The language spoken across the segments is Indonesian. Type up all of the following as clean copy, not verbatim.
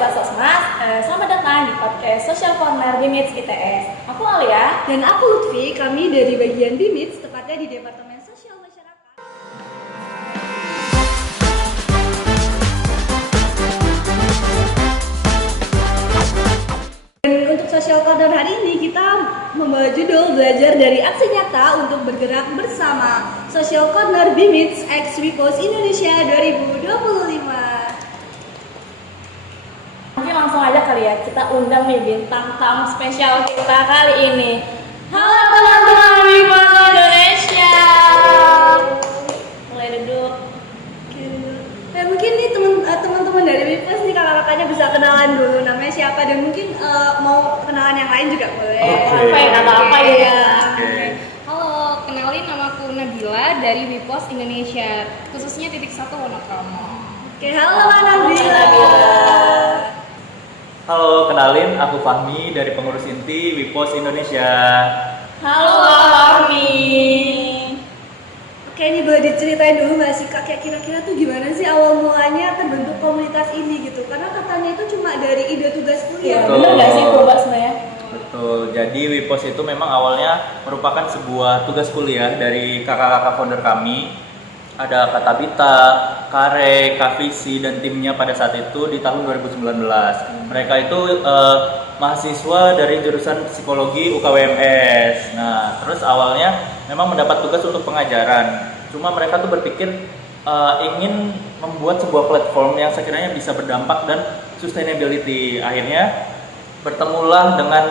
Sobat Sosmas, selamat datang di podcast Social Corner BIMITS ITS. Aku Alia. Dan aku Lutfi, kami dari bagian BIMITS, tepatnya di Departemen Sosial Masyarakat. Dan untuk Social Corner hari ini kita membawa judul belajar dari aksi nyata untuk bergerak bersama Social Corner BIMITS X WIPOS Indonesia 2025. Mungkin langsung aja kali ya, kita undang nih bintang tamu spesial kita kali ini. Halo teman-teman WIPOS Indonesia. Mulai duduk. Mungkin nih teman-teman dari WIPOS nih kakak-kakaknya bisa kenalan dulu namanya siapa dan mungkin mau kenalan yang lain juga boleh. Apa ya, kata apa ya? Halo, kenalin namaku Nabila dari WIPOS Indonesia, khususnya titik 1 Wonokromo. Oke, halo Mbak Nabila. Halo, kenalin aku Fahmi dari pengurus inti WIPOS Indonesia. Halo Fahmi. Oke, ini boleh diceritain dulu nggak sih Kak, kayak kira-kira tuh gimana sih awal mulanya terbentuk komunitas ini gitu? Karena katanya itu cuma dari ide tugas kuliah. Ya, bener nggak sih Boba sebenarnya? Betul, jadi WIPOS itu memang awalnya merupakan sebuah tugas kuliah dari kakak-kakak founder kami. Ada Kak Tabita, Kare, Kak Visi, dan timnya pada saat itu di tahun 2019. Mereka itu mahasiswa dari jurusan psikologi UKWMS. Nah, terus awalnya memang mendapat tugas untuk pengajaran. Cuma mereka tuh berpikir ingin membuat sebuah platform yang sekiranya bisa berdampak dan sustainability. Akhirnya bertemulah dengan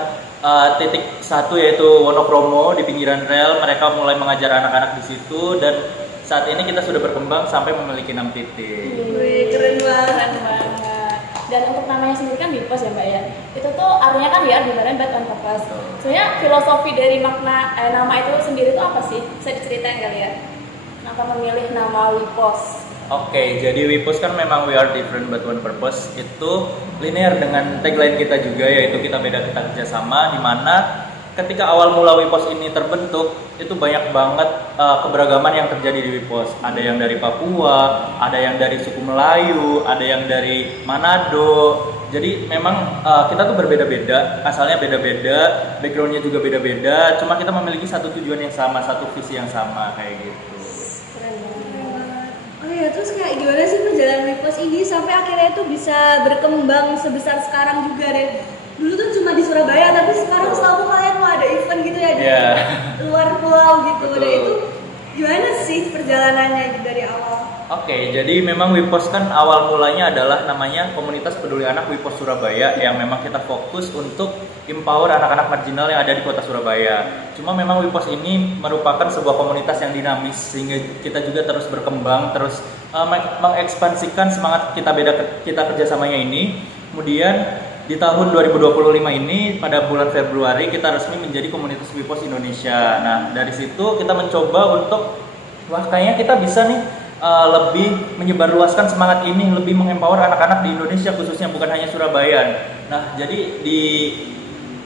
titik 1 yaitu Wonokromo di pinggiran rel. Mereka mulai mengajar anak-anak di situ dan saat ini kita sudah berkembang sampai memiliki 6 titik. Wih, keren banget. Keren banget. Dan untuk namanya sendiri kan WIPOS ya Mbak ya. Itu tuh artinya kan biar beneran bad on purpose. Sebenarnya filosofi dari makna nama itu sendiri itu apa sih? Bisa diceritain kali ya? Kenapa memilih nama WIPOS? Oke, jadi WIPOS kan memang we are different but one purpose. Itu linear dengan tagline kita juga, yaitu kita beda kita kerjasama. Di mana ketika awal mula WIPOS ini terbentuk, itu banyak banget keberagaman yang terjadi di WIPOS. Ada yang dari Papua, ada yang dari suku Melayu, ada yang dari Manado. Jadi memang kita tuh berbeda-beda, asalnya beda-beda, backgroundnya juga beda-beda. Cuma kita memiliki satu tujuan yang sama, satu visi yang sama kayak gitu. Keren banget. Oh ya, terus kayak gimana sih perjalanan WIPOS ini sampai akhirnya itu bisa berkembang sebesar sekarang juga deh. Dulu tuh cuma di Surabaya, tapi sekarang selalu kalian mau ada event gitu ya di luar pulau gitu. Betul. Dan itu gimana sih perjalanannya dari awal? Oke, jadi memang WIPOS kan awal mulanya adalah namanya Komunitas Peduli Anak WIPOS Surabaya, yang memang kita fokus untuk empower anak-anak marginal yang ada di kota Surabaya. Cuma memang WIPOS ini merupakan sebuah komunitas yang dinamis, sehingga kita juga terus berkembang, terus mengekspansikan semangat kita kerjasamanya ini. Kemudian di tahun 2025 ini pada bulan Februari kita resmi menjadi komunitas WIPOS Indonesia. Nah, dari situ kita mencoba untuk kayaknya kita bisa nih lebih menyebarluaskan semangat ini, lebih mengempower anak-anak di Indonesia khususnya, bukan hanya Surabaya. Nah, jadi di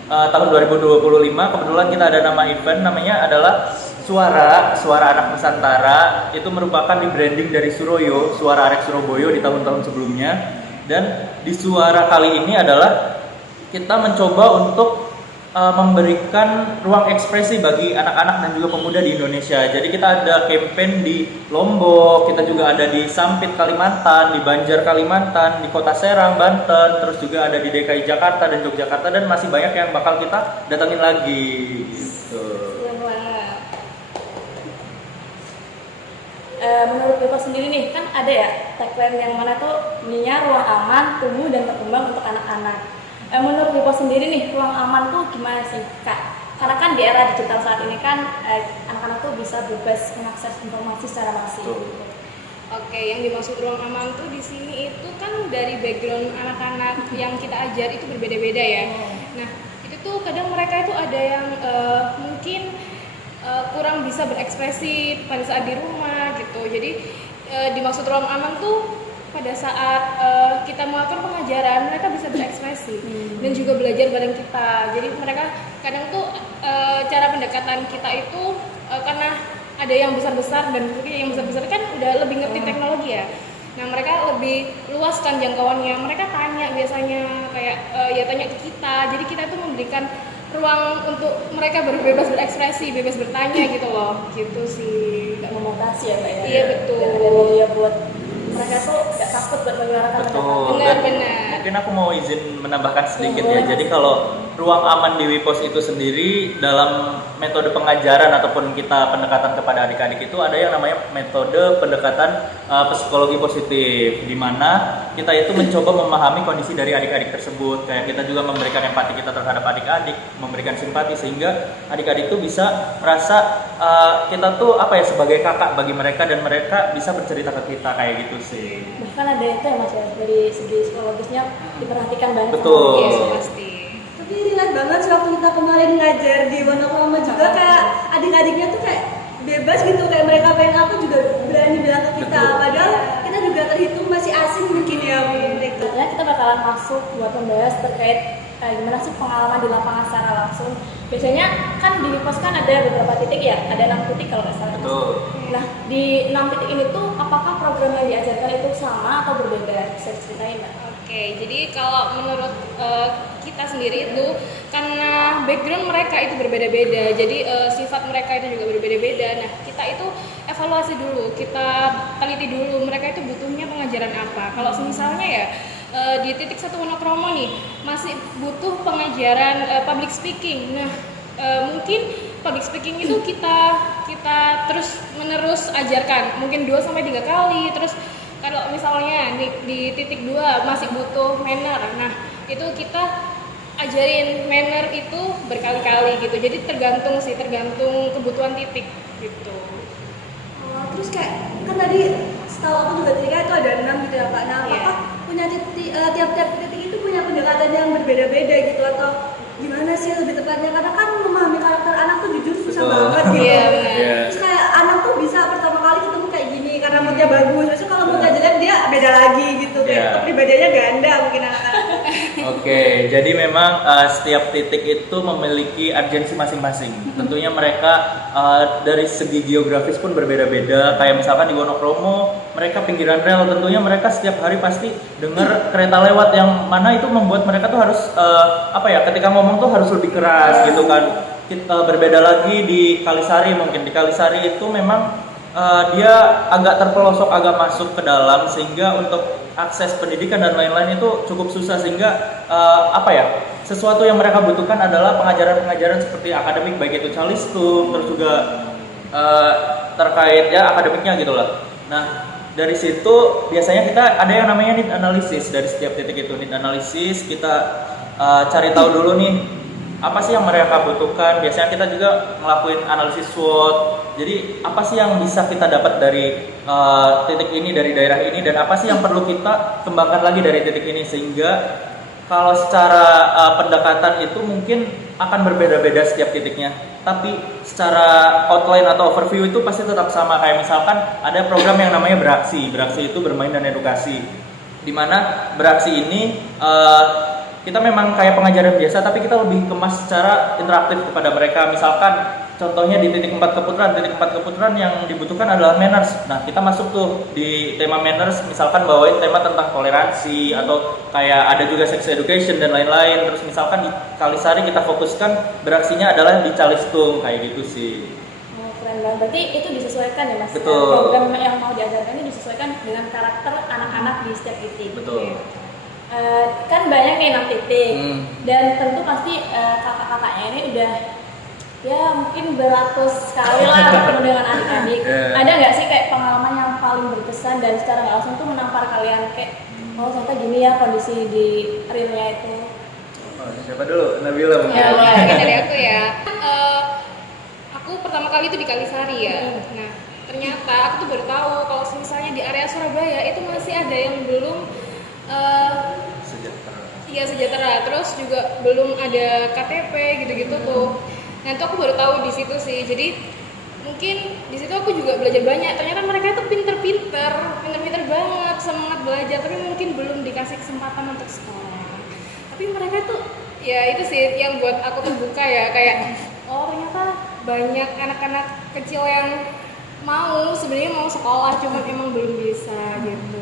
tahun 2025 kebetulan kita ada nama event, namanya adalah Suara Anak Nusantara. Itu merupakan rebranding dari Suroyo, Suara Arek Surabaya di tahun-tahun sebelumnya. Dan di Suara kali ini adalah kita mencoba untuk memberikan ruang ekspresi bagi anak-anak dan juga pemuda di Indonesia. Jadi kita ada campaign di Lombok, kita juga ada di Sampit Kalimantan, di Banjar Kalimantan, di Kota Serang Banten, terus juga ada di DKI Jakarta dan Yogyakarta, dan masih banyak yang bakal kita datengin lagi gitu. Menurut Bapak sendiri nih, kan ada ya tagline yang mana tuh bunyinya ruang aman, tumbuh dan berkembang untuk anak-anak. Menurut Bapak sendiri nih, ruang aman tuh gimana sih Kak? Karena kan di era digital saat ini kan anak-anak tuh bisa bebas mengakses informasi secara masif. Oke, yang dimaksud ruang aman tuh di sini itu kan dari background anak-anak yang kita ajar itu berbeda-beda ya. Nah, itu tuh kadang mereka itu ada yang mungkin kurang bisa berekspresi pada saat di rumah gitu. Jadi dimaksud ruang aman tuh pada saat kita melakukan pengajaran mereka bisa berekspresi dan juga belajar bareng kita. Jadi mereka kadang tuh cara pendekatan kita itu karena ada yang besar-besar dan yang besar-besar kan udah lebih ngerti teknologi ya. Nah mereka lebih luas kan jangkauannya, mereka tanya biasanya kayak ya tanya ke kita, jadi kita tuh memberikan ruang untuk mereka bebas berekspresi, bebas bertanya gitu loh, gitu sih. Nggak membatasi ya Mbak ya? Iya, betul. Dan ada media buat mereka tuh nggak takut buat menyuarakan Betul. pendapat. Benar. Mungkin aku mau izin menambahkan sedikit ya. Jadi kalau ruang aman di WIPOS itu sendiri dalam metode pengajaran ataupun kita pendekatan kepada adik-adik itu ada yang namanya metode pendekatan psikologi positif, di mana kita itu mencoba memahami kondisi dari adik-adik tersebut. Kayak kita juga memberikan empati kita terhadap adik-adik, memberikan simpati sehingga adik-adik itu bisa merasa kita tuh apa ya, sebagai kakak bagi mereka dan mereka bisa bercerita ke kita kayak gitu sih. Bahkan ada itu ya Mas ya, dari segi psikologisnya diperhatikan banget. Betul. sama Iya, dia. pasti. Tapi relate banget sih waktu kita kemarin ngajar di Wonokromo juga, kayak adik-adiknya tuh kayak bebas gitu, kayak mereka pengen apa juga berani bilang ke kita. Betul. Padahal kita juga terhitung masih asing mungkin ya mereka. Sebenarnya kita bakalan masuk buat membahas terkait gimana sih pengalaman di lapangan secara langsung. Biasanya kan di WIPOS kan ada beberapa titik ya, ada 6 titik kalau nggak salah. Betul. Nah di 6 titik ini tuh apakah program yang diajarkan itu sama atau berbeda? Bisa diceritain Mbak? Oke, jadi kalau menurut kita sendiri itu karena background mereka itu berbeda-beda, jadi sifat mereka itu juga berbeda-beda. Nah, kita itu evaluasi dulu, kita teliti dulu mereka itu butuhnya pengajaran apa. Kalau misalnya ya di titik 1 Wonokromo nih masih butuh pengajaran public speaking. Nah, mungkin public speaking itu kita terus menerus ajarkan, mungkin 2 sampai 3 kali. Terus kalau misalnya di titik 2 masih butuh manner, nah itu kita ajarin manner itu berkali-kali gitu. Jadi tergantung kebutuhan titik gitu. Terus kayak kan tadi setahu aku juga tiga itu ada 6 gitu ya Kak. Nah, apakah punya tiap-tiap titik itu punya pendekatan yang berbeda-beda gitu, atau gimana sih lebih tepatnya? Karena kan memahami karakter anak tuh jujur susah Betul. banget gitu. Iya, benar. Iya. Terus kayak anak tuh bisa pertama kali ketemu kayak gini karena moodnya bagus, terus kalau moodnya jelek dia beda lagi gitu, kayak Iya. kepribadiannya ganda mungkin anak-anak. Oke, jadi memang setiap titik itu memiliki urgensi masing-masing. Tentunya mereka dari segi geografis pun berbeda-beda. Kayak misalkan di Wonokromo, mereka pinggiran rel. Tentunya mereka setiap hari pasti dengar kereta lewat yang mana itu membuat mereka tuh harus apa ya? Ketika ngomong tuh harus lebih keras gitu kan. Berbeda lagi di Kalisari, mungkin di Kalisari itu memang dia agak terpelosok, agak masuk ke dalam sehingga untuk akses pendidikan dan lain-lain itu cukup susah, sehingga apa ya, sesuatu yang mereka butuhkan adalah pengajaran-pengajaran seperti akademik, baik itu calistung, terus juga terkait ya akademiknya gitulah. Nah, dari situ biasanya kita ada yang namanya need analysis. Dari setiap titik itu need analysis, kita cari tahu dulu nih apa sih yang mereka butuhkan. Biasanya kita juga ngelakuin analisis SWOT. Jadi apa sih yang bisa kita dapat dari titik ini, dari daerah ini, dan apa sih yang perlu kita kembangkan lagi dari titik ini, sehingga kalau secara pendekatan itu mungkin akan berbeda-beda setiap titiknya, tapi secara outline atau overview itu pasti tetap sama. Kayak misalkan ada program yang namanya Beraksi. Beraksi itu bermain dan edukasi, dimana Beraksi ini kita memang kayak pengajaran biasa, tapi kita lebih kemas secara interaktif kepada mereka. Misalkan contohnya di titik 4 keputuran yang dibutuhkan adalah manners. Nah, kita masuk tuh di tema manners, misalkan bawain tema tentang toleransi, atau kayak ada juga sex education dan lain-lain. Terus misalkan di Kalisari kita fokuskan beraksinya adalah di calistung, kayak gitu sih. Oh, keren banget. Berarti itu disesuaikan ya Mas? Betul. Program yang mau diajarkan ini disesuaikan dengan karakter anak-anak di setiap titik. Betul. Kan banyak nih 6 titik dan tentu pasti kakak-kakaknya ini udah ya mungkin beratus kali lah ketemu dengan adik-adik. Yeah. Ada nggak sih kayak pengalaman yang paling berkesan dan secara nggak langsung tuh menampar kalian kayak oh ternyata gini ya kondisi di realnya itu? Oh, siapa dulu? Nabila mungkin. Ya, mungkin dari aku ya. Aku pertama kali itu di Kalisari ya. Nah, ternyata aku tuh baru tahu kalau misalnya di area Surabaya itu masih ada yang belum sejahtera. Terus juga belum ada KTP gitu-gitu tuh. Nah, itu aku baru tahu di situ sih. Jadi mungkin di situ aku juga belajar banyak. Ternyata mereka tuh pinter banget, semangat belajar, tapi mungkin belum dikasih kesempatan untuk sekolah. Tapi mereka tuh ya itu sih yang buat aku terbuka ya, kayak oh ternyata banyak anak-anak kecil yang sebenarnya mau sekolah, cuma emang belum bisa gitu.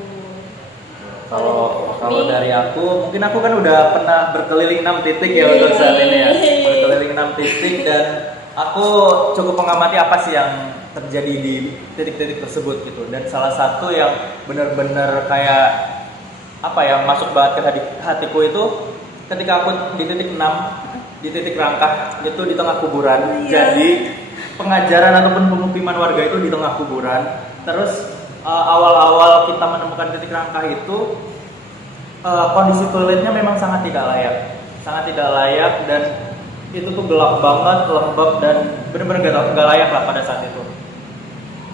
Kalau dari aku, mungkin aku kan udah pernah berkeliling 6 titik ya untuk saat ini ya. Berkeliling 6 titik dan aku cukup mengamati apa sih yang terjadi di titik-titik tersebut gitu. Dan salah satu yang benar-benar kayak apa ya, masuk banget ke hatiku itu ketika aku di titik 6, di titik Rangkah itu di tengah kuburan. Jadi pengajaran ataupun pemukiman warga itu di tengah kuburan. Terus awal-awal kita menemukan titik Rangkah itu kondisi toiletnya memang sangat tidak layak dan itu tuh gelap banget, lembab dan benar-benar gak layak lah pada saat itu.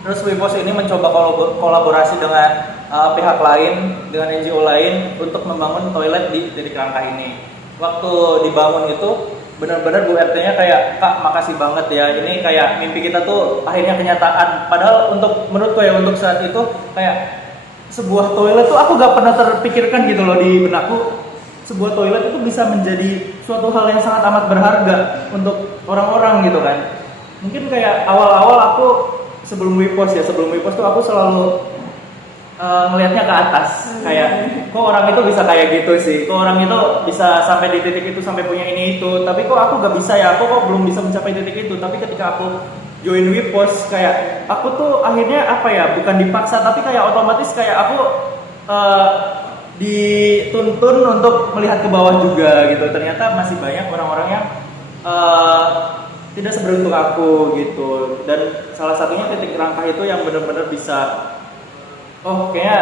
Terus Wipos ini mencoba kolaborasi dengan pihak lain, dengan NGO lain untuk membangun toilet di titik Rangkah ini. Waktu dibangun itu benar-benar Bu RT-nya kayak, "Kak, makasih banget ya. Ini kayak mimpi kita tuh akhirnya kenyataan." Padahal menurutku ya untuk saat itu kayak sebuah toilet tuh aku gak pernah terpikirkan gitu loh di benakku. Sebuah toilet itu bisa menjadi suatu hal yang sangat amat berharga untuk orang-orang gitu kan. Mungkin kayak awal-awal aku sebelum Wipos tuh aku selalu ngelihatnya ke atas, kayak kok orang itu bisa kayak gitu sih, kok orang itu bisa sampai di titik itu, sampai punya ini itu, tapi kok aku gak bisa ya, aku kok belum bisa mencapai titik itu. Tapi ketika aku join Wipos, kayak aku tuh akhirnya apa ya, bukan dipaksa tapi kayak otomatis kayak aku dituntun untuk melihat ke bawah juga gitu. Ternyata masih banyak orang-orang yang tidak seberuntung aku gitu. Dan salah satunya titik Rangkah itu yang benar-benar bisa, oh kayaknya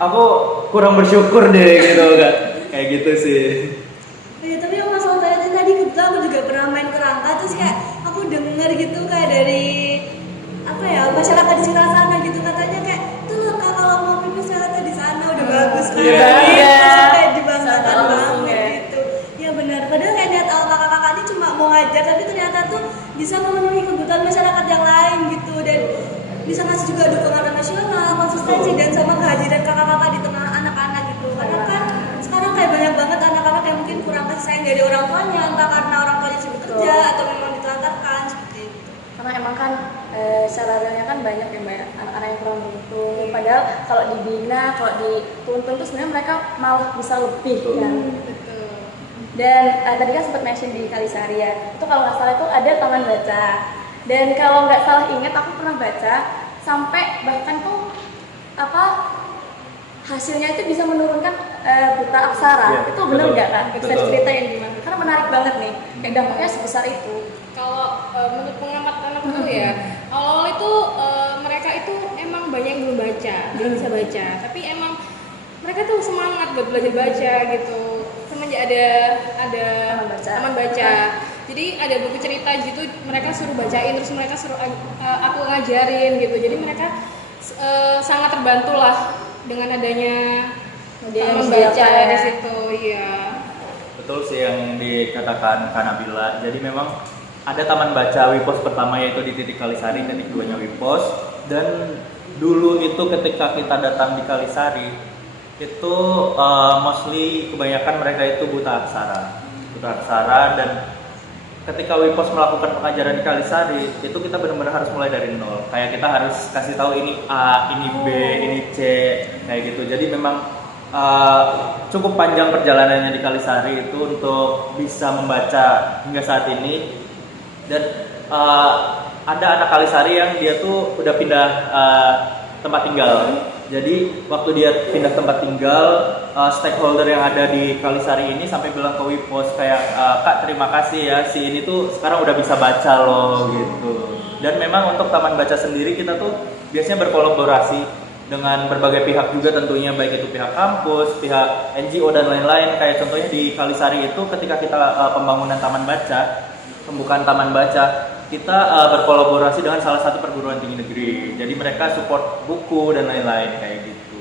aku kurang bersyukur deh gitu kan, kayak gitu sih. Iya, tapi yang masalah toiletnya tadi kebetulan aku juga pernah main ke Rangka, terus kayak aku denger gitu kayak dari apa ya, masyarakat di sekitar sana gitu, katanya kayak tuh loh Kak, kalau mau pipis toiletnya di sana udah bagus kan. Terus kayak dibanggakan banget gitu. Ya benar, padahal kayak niat awal kakak-kakak ini cuma mau ngajar, tapi ternyata tuh bisa memenuhi kebutuhan masyarakat yang lain gitu, dan bisa ngasih juga dukungan nasional, konsistensi, dan sama kehadiran kakak-kakak di tengah anak-anak gitu. Karena kan sekarang kayak banyak banget anak-anak yang mungkin kurang kasih sayang dari orang tuanya, entah karena orang tuanya sibuk kerja atau memang ditelantarkan seperti itu. Karena emang kan secara realnya kan banyak ya Mbak, anak-anak yang kurang beruntung. Padahal kalau dibina, kalau dituntun tuh sebenarnya mereka malah bisa lebih kan. Betul. Dan tadi kan sempat mention di Kalisari ya, itu kalau nggak salah itu ada taman baca. Dan kalau nggak salah ingat, aku pernah baca sampai bahkan tuh apa hasilnya itu bisa menurunkan buta aksara. Ya, itu benar nggak Kak? Bisa betul. ceritain gimana? Karena menarik banget nih, kayak dampaknya sebesar itu. Kalau menurut pengamatan aku ya, awal itu mereka itu emang banyak yang belum baca, belum bisa baca. Tapi emang mereka tuh semangat buat belajar baca gitu. Semenjak ada taman baca. Jadi ada buku cerita gitu, mereka suruh bacain, terus mereka suruh aku ngajarin gitu. Jadi mereka sangat terbantu lah dengan adanya taman baca di situ. Iya. Betul sih yang dikatakan Kak Nabila. Jadi memang ada taman baca Wipos pertama yaitu di titik Kalisari, titik 2-nya Wipos. Dan dulu itu ketika kita datang di Kalisari itu mostly kebanyakan mereka itu buta aksara, dan ketika Wipos melakukan pengajaran di Kalisari itu kita benar-benar harus mulai dari nol. Kayak kita harus kasih tahu ini A, ini B, ini C, kayak gitu. Jadi memang cukup panjang perjalanannya di Kalisari itu untuk bisa membaca hingga saat ini. Dan ada anak Kalisari yang dia tuh udah pindah tempat tinggal. Jadi waktu dia pindah tempat tinggal, stakeholder yang ada di Kalisari ini sampai bilang ke Wipos kayak, "Kak, terima kasih ya, si ini tuh sekarang udah bisa baca loh," gitu. Dan memang untuk taman baca sendiri kita tuh biasanya berkolaborasi dengan berbagai pihak juga tentunya, baik itu pihak kampus, pihak NGO dan lain-lain. Kayak contohnya di Kalisari itu ketika kita pembangunan taman baca, pembukaan taman baca, kita berkolaborasi dengan salah satu perguruan tinggi negeri. Jadi mereka support buku dan lain-lain kayak gitu.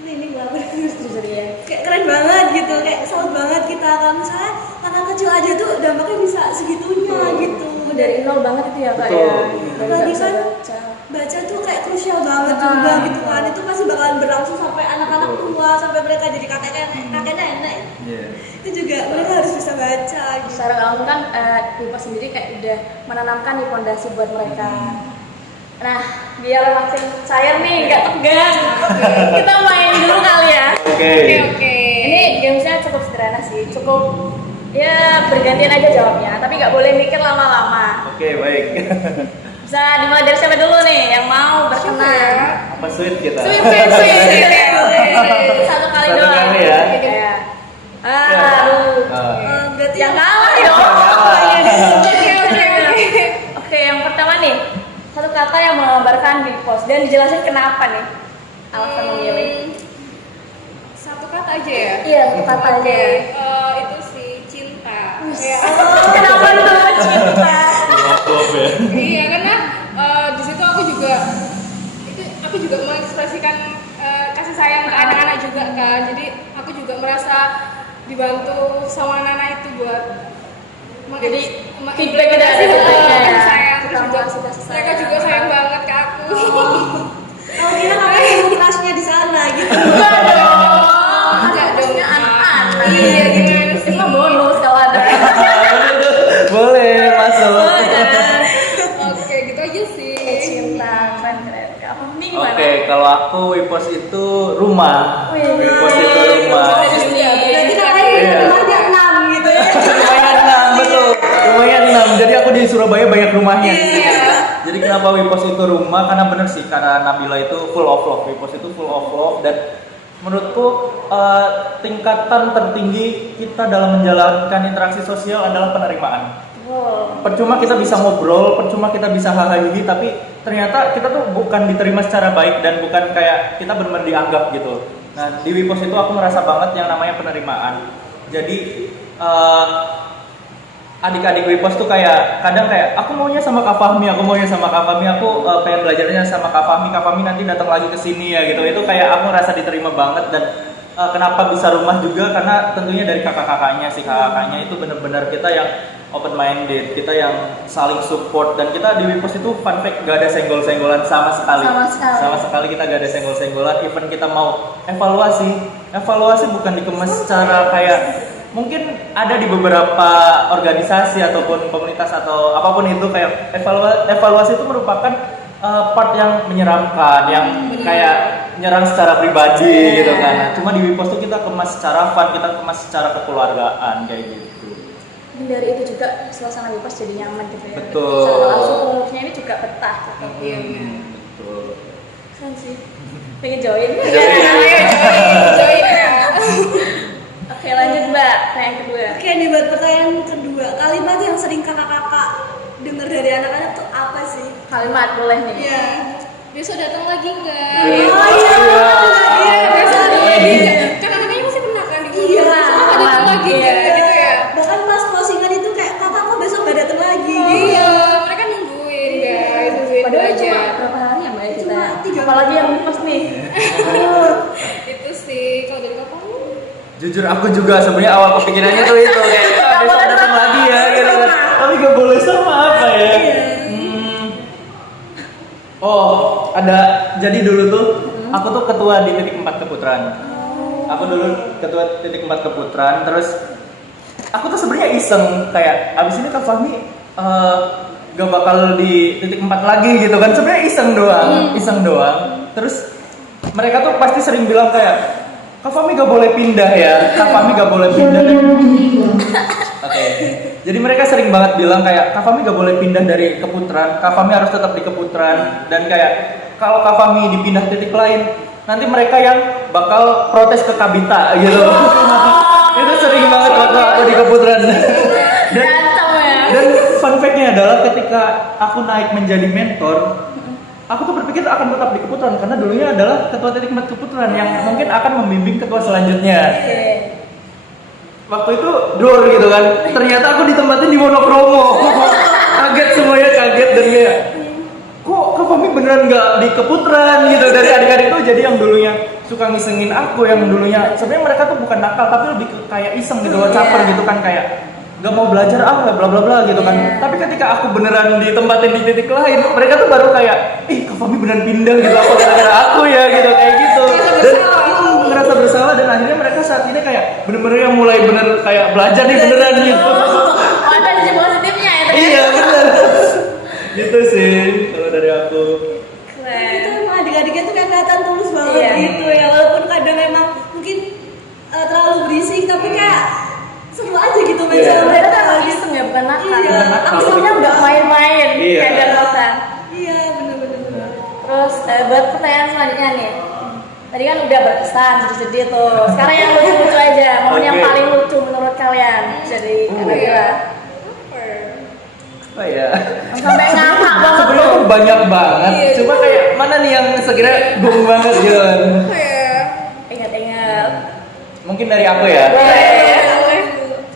Ini bagus ya. Kayak keren banget gitu, kayak salut banget kita. Kalau misalnya anak kecil aja tuh dampaknya bisa segitunya gitu. Dari nol banget itu ya Kak Betul. ya. Dari Apalagi nggak bisa kan baca. baca tuh kayak krusial banget juga gitu kan. Itu pasti bakalan berlangsung sampai anak-anak tua, sampai mereka jadi kakek nenek. Yeah. Itu juga mereka harus bisa baca gitu. Secara nggak langsung kan Wipos sendiri kayak udah menanamkan nih fondasi buat mereka. Nah, biar makin cair nih, nggak tegang. Kita main dulu kali ya. Oke. Oke. Ini gamesnya cukup sederhana sih, cukup ya bergantian aja jawabnya, tapi nggak boleh mikir lama-lama. Oke, baik. Bisa dimulai dari siapa dulu nih yang mau berkenan? Apa sweet kita? Sweet. Satu kali Satu doang. kali ya. Iya. Aduh. Berarti Yang kalah dong. Oke, yang pertama nih, satu kata yang menggambarkan WePos dan dijelasin kenapa nih alasan memilih. Satu kata aja ya. Iya, satu kata aja. Itu sih cinta. Ya. Kenapa tuh cinta? Iya, karena di situ aku juga mengekspresikan kasih sayang ke anak-anak juga kan. Jadi aku juga merasa dibantu sama anak-anak itu buat Jadi feedback kita ada feedbacknya ya. sayang. Terus juga Sudah mereka juga sayang banget ke aku. Oh, kira kamu motivasinya di sana gitu. Enggak dong. Enggak dong. Harusnya anak-anak. Iya, gimana sih? Itu bonus kalau ada. Boleh masuk. Oke, gitu aja sih. Cinta, keren. Apa nih gimana? Oke, kalau aku WePos itu rumah. Wih. WePos itu rumah. Berarti kakaknya Iya. rumahnya 6 gitu ya. Lumayan 6, betul. Lumayan 6. Jadi aku di Surabaya banyak rumahnya. Jadi kenapa WePos itu rumah? Karena bener sih, karena Nabila itu full of love. WePos itu full of love dan menurutku tingkatan tertinggi kita dalam menjalankan interaksi sosial adalah penerimaan. Wow. Percuma kita bisa ngobrol, percuma kita bisa hahaha, tapi ternyata kita tuh bukan diterima secara baik dan bukan kayak kita benar-benar dianggap gitu. Nah, di WePos itu aku merasa banget yang namanya penerimaan. Jadi adik-adik WePos tuh kayak kadang kayak aku maunya sama Kak Fahmi, aku pengen belajarnya sama Kak Fahmi nanti datang lagi ke sini ya gitu. Itu kayak aku ngerasa diterima banget dan kenapa bisa rumah juga karena tentunya dari kakak-kakaknya itu benar-benar kita yang open minded, kita yang saling support dan kita di WePos itu fun fact gak ada senggol-senggolan sama sekali. Sama sekali kita gak ada senggol-senggolan. Even kita mau evaluasi bukan dikemas secara kayak mungkin ada di beberapa organisasi ataupun komunitas atau apapun itu kayak evaluasi itu merupakan part yang menyeramkan, yang kayak nyerang secara pribadi gitu kan. Nah, cuma di WePos tuh kita kemas secara fun, kita kemas secara kekeluargaan kayak gitu. Dan dari itu juga suasana WePos jadi nyaman gitu ya. Betul. Sama langsung pengurusnya ini juga betah. Iya. Betul. Keren sih. Pengen join? Join ya. Oke, lanjut Mbak. Pertanyaan kedua. Oke, nih buat pertanyaan kedua. Kalimat yang sering kakak-kakak dengar dari anak-anak tuh apa sih? Kalimat boleh nih. Iya. Besok datang lagi enggak? Oh iya. Besok datang lagi enggak? Kan anaknya masih pernah kan di Iya. Besok datang lagi enggak? Gitu ya. Bahkan pas closingan itu kayak kakak kok besok gak datang lagi. Iya, mereka nungguin guys, nungguin Padahal aja. cuma berapa hari ya Mbak ya kita? Cuma 3 Apalagi yang WePos nih. Itu sih kalau dari kamu. Jujur aku juga sebenarnya awal kepikirannya tuh itu kayak besok datang lagi ya gitu kan. Tapi gak boleh sama apa ya? Oh, ada. Jadi dulu tuh aku tuh ketua di titik 4 Keputaran. Aku dulu ketua titik 4 Keputaran. Terus aku tuh sebenarnya iseng kayak abis ini Kak Fahmi gak bakal di titik 4 lagi gitu kan. Sebenarnya iseng doang. Terus mereka tuh pasti sering bilang kayak Kak Fahmi gak boleh pindah ya. Kak Fahmi gak boleh pindah. Oke. Jadi mereka sering banget bilang kayak Kak Fahmi gak boleh pindah dari Keputaran, Kak Fahmi harus tetap di Keputaran. Dan kayak kalau Kak Fahmi dipindah titik lain, nanti mereka yang bakal protes ke Kabita gitu. Itu sering banget waktu aku di Keputaran. Dan fun fact-nya adalah ketika aku naik menjadi mentor, aku tuh berpikir akan tetap di Keputaran karena dulunya adalah ketua titik 4 Keputaran yang mungkin akan membimbing ketua selanjutnya. Waktu itu dror gitu kan, ternyata aku ditempatin di Monokromo. Kaget semuanya, kaget dan kayak kok Kak Fahmi beneran gak di Keputaran gitu. Dari adik-adik tuh jadi yang dulunya suka ngisengin aku, yang dulunya sebenarnya mereka tuh bukan nakal tapi lebih ke kayak iseng gitu loh, caper gitu kan, kayak gak mau belajar bla bla bla gitu kan. Tapi ketika aku beneran ditempatin di titik lain, mereka tuh baru kayak Kak Fahmi beneran pindah gitu, apa gara-gara aku ya gitu, kayak gitu. Dan ngerasa bersalah dan akhirnya mereka saat ini kayak bener-bener yang mulai bener kayak belajar nih beneran gitu. Ada sisi positifnya ya ternyata. Iya bener. Gitu sih kalau dari aku. Keren. kelihatan tulus banget Iya. gitu ya, walaupun kadang emang mungkin terlalu berisik tapi kayak seru aja gitu main Iya. sama Mereka mereka tuh gitu. iseng ya, bukan nakal. Iya. Isengnya nggak main-main, Iya. kayak daratan. Iya, bener-bener. Terus buat pertanyaan selanjutnya nih. Tadi kan udah berkesan, sedih-sedih tuh. Sekarang yang lucu-lucu aja. Momen yang Oke. paling lucu menurut kalian. Jadi Nabila. Oh ya. Sampai ngakak banget Sebenarnya tuh. tuh banyak banget. Iya. Cuma kayak mana nih yang sekiranya gong banget gitu. Ingat-ingat. Mungkin dari aku ya. Boleh.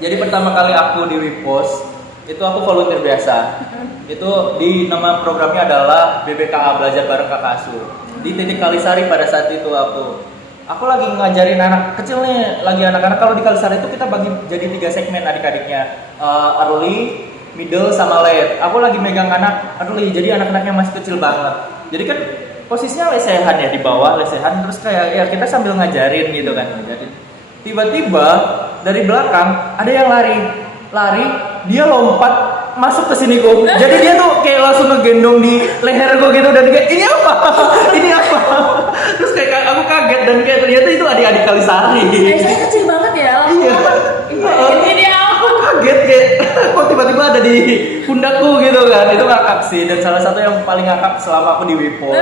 Jadi pertama kali aku di Wipos itu aku volunteer biasa. Itu di nama programnya adalah BBKA, Belajar Bareng Kakak Asuh. Di Titik Kalisari pada saat itu aku lagi ngajarin anak kecil nih, lagi anak-anak. Kalau di Kalisari itu kita bagi jadi 3 segmen adik-adiknya, early, middle, sama late. Aku lagi megang anak early, jadi anak-anaknya masih kecil banget. Jadi kan posisinya lesehan ya, di bawah lesehan, terus kayak ya kita sambil ngajarin gitu kan, ngajarin. Tiba-tiba dari belakang ada yang lari, dia lompat masuk ke sini kok. Jadi dia tuh kayak langsung ngegendong di leher gue gitu dan kayak ini apa? Ini apa? Terus kayak aku kaget dan kayak ternyata itu adik-adik Kalisari. Saya kecil banget ya. Iya. Ini aku. Kaget kayak kok tiba-tiba ada di pundakku gitu kan. Itu ngakak sih dan salah satu yang paling ngakak selama aku di Wipos.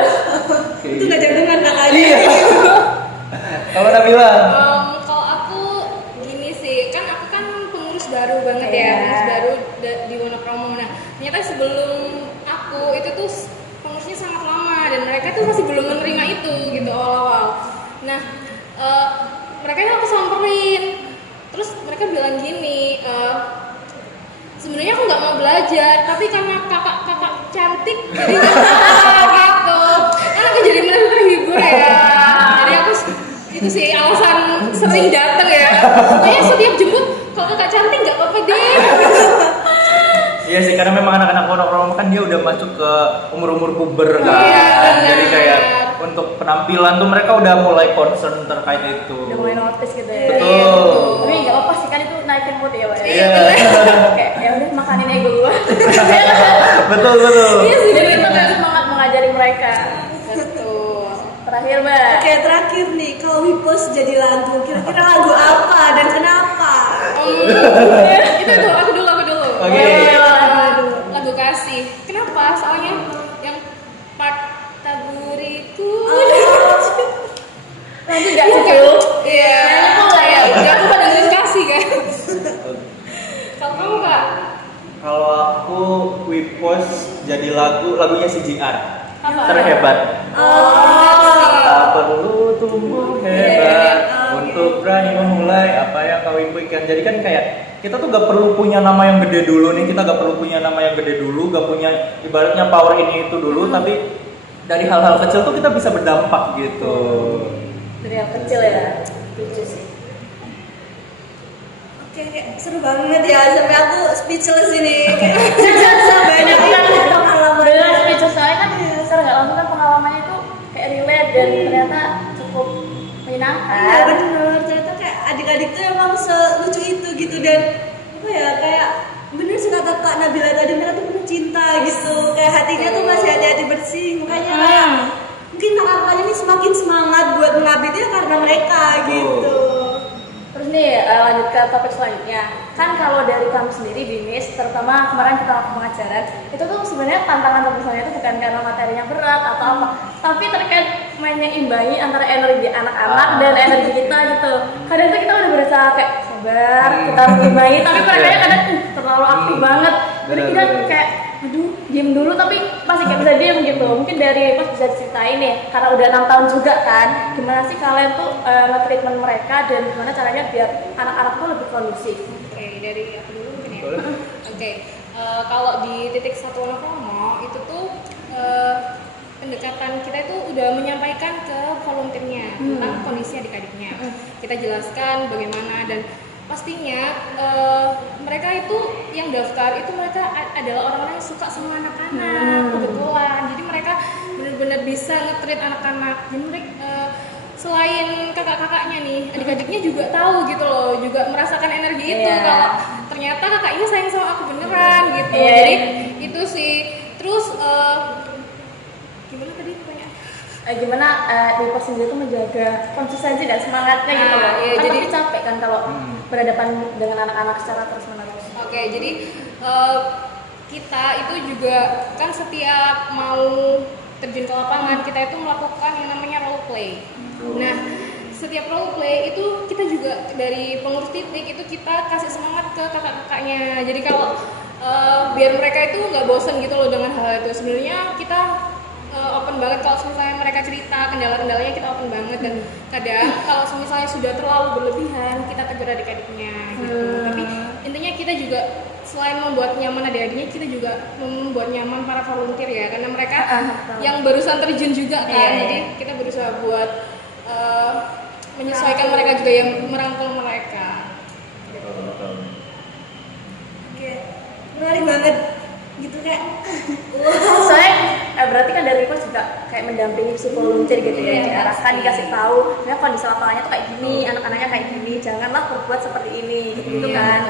Itu gak jagungan kakaknya. Iya. Kalau Nabila? Kalau aku gini sih, kan aku kan pengurus baru banget ya, Iya. pengurus baru di Wonokromo. Nah, ternyata sebelum aku itu tuh pengurusnya sangat lama dan mereka tuh masih belum menerima itu gitu awal-awal. Nah, mereka itu aku samperin, terus mereka bilang gini, sebenarnya aku nggak mau belajar, tapi karena kakak cantik jadi gitu, kan aku jadi merasa terhibur ya. Jadi aku itu sih alasan sering datang ya. Pokoknya setiap jemput kalau kakak cantik nggak apa-apa deh. Iya sih, karena memang anak-anak Wonokromo kan dia udah masuk ke umur-umur puber kan. Iya, Jadi benar. kayak untuk penampilan tuh mereka udah mulai concern terkait itu. Udah mulai notice gitu ya. Betul. Tapi nggak apa-apa sih kan itu naikin mood ya, Pak. Iya. Kayak ya udah makanin ego gua. Betul, betul. Iya sih, jadi kita kayak semangat mengajari mereka. Betul. Terakhir, Mbak. Oke, terakhir nih, kalau Wipos jadi lagu, kira-kira lagu apa dan kenapa? Itu tuh aku dulu. Oke. Lagu kasih. Kenapa? Soalnya yang part taburiku. Nanti nggak gitu. Iya. Aku nggak ya. Udah aku pada dengerin kasih kan. Kalau kamu Kak? Kalau aku Wipos jadi lagunya si JR. Apa? Terhebat. Oh. Tak perlu tumbuh hebat untuk berani memulai apa yang kau impikan. Jadi kan kayak kita tuh gak perlu punya nama yang gede dulu nih, kita gak perlu punya nama yang gede dulu, gak punya ibaratnya power ini itu dulu, tapi dari hal-hal kecil tuh kita bisa berdampak gitu. Dari yang kecil ya. Lucu sih. Oke, seru banget ya, sampai aku speechless ini. Kayak banyak pengalaman. Dengan speechless saya kan secara nggak langsung kan pengalamannya itu kayak relate dan ternyata cukup Iya menyenangkan. bener, ternyata kayak adik-adik tuh emang selucu itu gitu. Dan apa ya, kayak bener sih kata Kak Nabila tadi, mereka tuh penuh cinta gitu. Kayak hatinya tuh masih hati-hati bersih. Makanya kayak mungkin kakak-kakaknya ini semakin semangat buat mengabdi ya karena mereka gitu. Terus nih lanjut ke topik selanjutnya. Kan kalau dari kami sendiri di MIS, terutama kemarin kita waktu pengajaran, itu tuh sebenarnya tantangan terbesarnya itu bukan karena materinya berat atau apa, tapi terkait menyeimbangin antara energi anak-anak dan energi kita gitu. Kadang tuh kita udah berusaha kayak sabar, kita mengimbangi, tapi mereka kadang terlalu aktif banget. Jadi kita kayak aduh diem dulu, tapi masih kayak bisa diem gitu. Mungkin dari pas bisa diceritain nih, karena udah 6 tahun juga kan, gimana sih kalian tuh nge-treatment mereka dan gimana caranya biar anak-anak tuh lebih kondusif. Oke, dari aku dulu mungkin ya. Boleh. Oke, kalau di titik satu Wonokromo itu tuh pendekatan kita itu udah menyampaikan ke volunteernya tentang kondisi adik-adiknya. Kita jelaskan bagaimana dan pastinya mereka itu yang daftar itu mereka adalah orang-orang yang suka sama anak-anak kebetulan. Jadi mereka benar-benar bisa nge-treat anak-anak. Jadi mereka selain kakak-kakaknya nih, adik-adiknya juga tahu gitu loh, juga merasakan energi itu kalau ternyata kakaknya sayang sama aku beneran gitu. Jadi itu sih. Terus gimana tadi pertanyaan? gimana Wipos sendiri tuh menjaga konsistensi dan semangatnya gitu loh. Iya, Kan jadi pasti capek kan kalau berhadapan dengan anak-anak secara terus menerus. Oke, jadi kita itu juga kan setiap mau terjun ke lapangan kita itu melakukan yang namanya role play. Nah, setiap role play itu kita juga dari pengurus titik itu kita kasih semangat ke kakak-kakaknya. Jadi kalau biar mereka itu nggak bosen gitu loh dengan hal itu. Sebenarnya kita open banget kalau misalnya mereka cerita kendala-kendalanya, kita open banget. Dan kadang kalau misalnya sudah terlalu berlebihan kita tegur adik-adiknya gitu. Tapi intinya kita juga selain membuat nyaman adik-adiknya, kita juga membuat nyaman para volunteer ya, karena mereka yang barusan terjun juga kan. Jadi kita berusaha buat menyesuaikan mereka juga, yang merangkul mereka. Oke, menarik banget gitu kayak. Soalnya berarti kan dari Wipos juga kayak mendampingi si volunteer gitu ya, diarahkan, dikasih tahu ya kondisi lapangannya tuh kayak gini, anak-anaknya kayak gini, janganlah berbuat seperti ini gitu kan,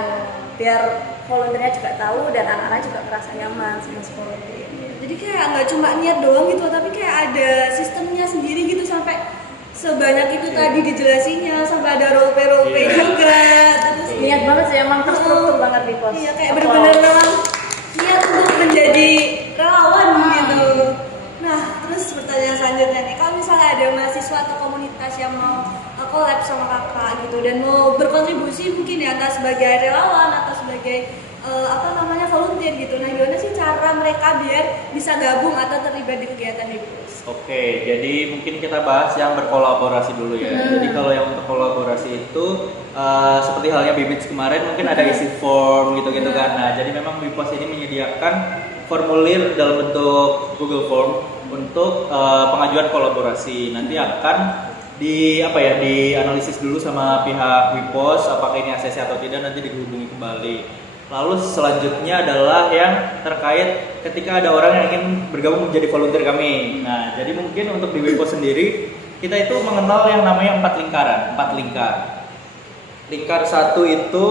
biar volunteernya juga tahu dan anak-anak juga merasa nyaman sama si volunteer. Jadi kayak nggak cuma niat doang gitu, tapi kayak ada sistemnya sendiri gitu, sampai sebanyak itu tadi dijelasinnya, sampai ada role play juga. Terus Niat banget sih, emang terstruktur banget Wipos. iya, kayak benar-benar memang niat untuk menjadi relawan gitu. Nah, terus pertanyaan selanjutnya nih, kalau misalnya ada mahasiswa atau komunitas yang mau collab sama kakak gitu dan mau berkontribusi mungkin ya, entah sebagai relawan atau sebagai volunteer gitu. Nah, gimana sih cara mereka biar bisa gabung atau terlibat di kegiatan itu? Oke, jadi mungkin kita bahas yang berkolaborasi dulu ya. Jadi kalau yang untuk kolaborasi itu seperti halnya Bibits kemarin mungkin ada isi form gitu-gitu kan. Nah, jadi memang Wipos ini menyediakan formulir dalam bentuk Google Form untuk pengajuan kolaborasi. Nanti akan dianalisis dulu sama pihak Wipos apakah ini ACC atau tidak, nanti dihubungi kembali. Lalu selanjutnya adalah yang terkait ketika ada orang yang ingin bergabung menjadi volunteer kami. Nah, jadi mungkin untuk di Wipos sendiri kita itu mengenal yang namanya 4 lingkar. Lingkar 1 itu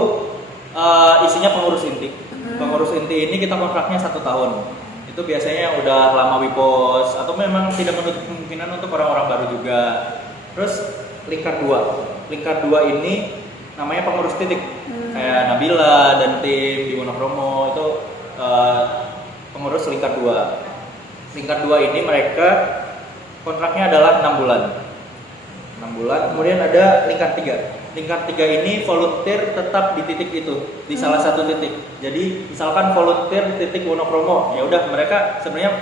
isinya pengurus inti. Pengurus inti ini kita kontraknya 1 tahun. Itu biasanya yang udah lama Wipos atau memang tidak menutup kemungkinan untuk orang-orang baru juga. Terus lingkar 2 ini namanya pengurus titik. Kayak Nabila dan tim di Wonokromo itu pengurus lingkar 2. Lingkar 2 ini mereka kontraknya adalah 6 bulan. Kemudian ada lingkar 3. Lingkar 3 ini volunteer tetap di titik itu, di salah satu titik. Jadi misalkan volunteer titik Wonokromo, ya udah mereka sebenarnya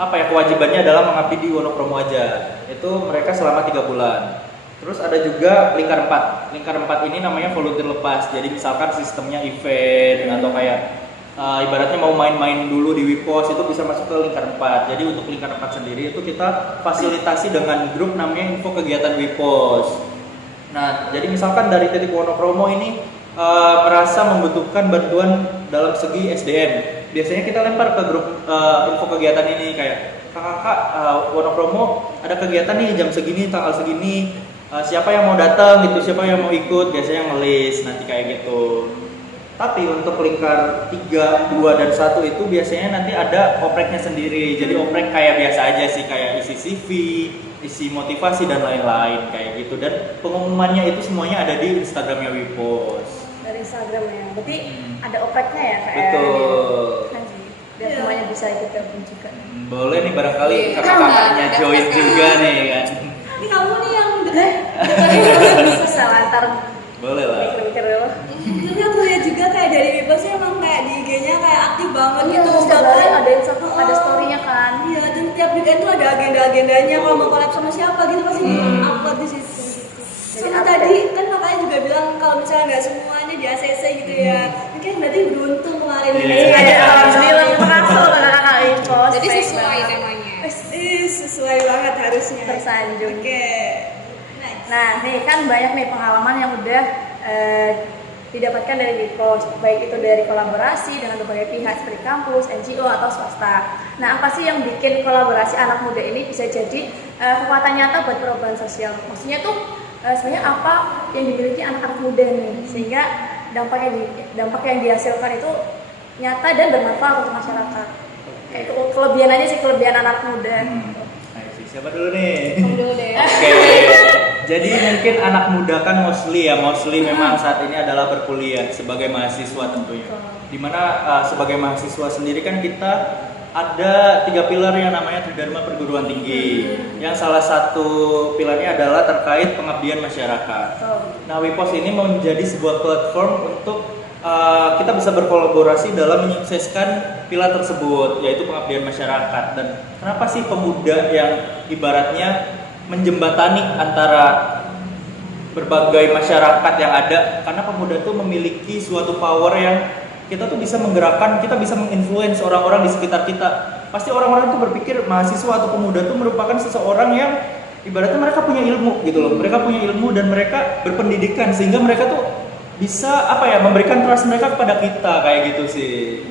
kewajibannya adalah mengabdi di Wonokromo aja. Itu mereka selama 3 bulan. Terus ada juga lingkar 4. Lingkar 4 ini namanya volunteer lepas. Jadi misalkan sistemnya event atau kayak ibaratnya mau main-main dulu di Wipos, itu bisa masuk ke lingkar 4. Jadi untuk lingkar 4 sendiri itu kita fasilitasi dengan grup namanya info kegiatan Wipos. Nah, jadi misalkan dari titik Wonokromo ini merasa membutuhkan bantuan dalam segi SDM. Biasanya kita lempar ke grup info kegiatan ini kayak, kakak Wonokromo ada kegiatan nih jam segini, tanggal segini. Siapa yang mau datang gitu, siapa yang mau ikut, biasanya ngelis nanti kayak gitu. Tapi untuk lingkar 3, 2, dan 1 itu biasanya nanti ada opreknya sendiri. Jadi oprek kayak biasa aja sih, kayak isi CV, isi motivasi dan lain-lain kayak gitu. Dan pengumumannya itu semuanya ada di Instagramnya Wipos. Dari Instagramnya, berarti ada opreknya ya kayak. Betul. Biar semuanya bisa ikut gabung juga. Boleh nih barangkali kakak-kakaknya join juga nih kan. Ini kamu nih yang Bisa lantar. Boleh lah. Mikir-mikir dulu. Tapi aku lihat juga kayak dari Wipos emang kayak di IG-nya kayak aktif banget gitu. Setiap hari Bahkan ada story-nya kan. iya, dan tiap weekend tuh ada agenda-agendanya, kalau mau collab sama siapa gitu pasti upload di situ. Sama tadi kan makanya juga bilang kalau misalnya nggak semuanya di ACC gitu ya, mungkin berarti beruntung kemarin ini. Alhamdulillah merasa anak-anak Wipos. Jadi sesuai temanya. Sesuai banget harusnya. Tersanjung. Oke. Nice. Nah, nih kan banyak nih pengalaman yang udah didapatkan dari Wipos, baik itu dari kolaborasi dengan berbagai pihak seperti kampus, NGO atau swasta. Nah, apa sih yang bikin kolaborasi anak muda ini bisa jadi kekuatan nyata buat perubahan sosial? Maksudnya tuh sebenarnya apa yang dimiliki anak-anak muda nih sehingga dampak yang dihasilkan itu nyata dan bermanfaat untuk masyarakat. Kayak kelebihan aja sih, kelebihan anak muda. Siapa dulu nih? Kamu dulu deh. Oke. Jadi mungkin anak muda kan mostly memang saat ini adalah berkuliah sebagai mahasiswa tentunya. Dimana sebagai mahasiswa sendiri kan kita ada 3 pilar yang namanya Tridharma Perguruan Tinggi. Yang salah satu pilarnya adalah terkait pengabdian masyarakat. Nah, WIPOS ini menjadi sebuah platform untuk kita bisa berkolaborasi dalam menyukseskan pilar tersebut, yaitu pengabdian masyarakat. Dan kenapa sih pemuda yang ibaratnya menjembatani antara berbagai masyarakat yang ada? Karena pemuda itu memiliki suatu power yang kita tuh bisa menggerakkan, kita bisa menginfluence orang-orang di sekitar kita. Pasti orang-orang itu berpikir mahasiswa atau pemuda itu merupakan seseorang yang ibaratnya mereka punya ilmu gitu loh. Mereka punya ilmu dan mereka berpendidikan sehingga mereka tuh bisa memberikan trust mereka kepada kita kayak gitu sih.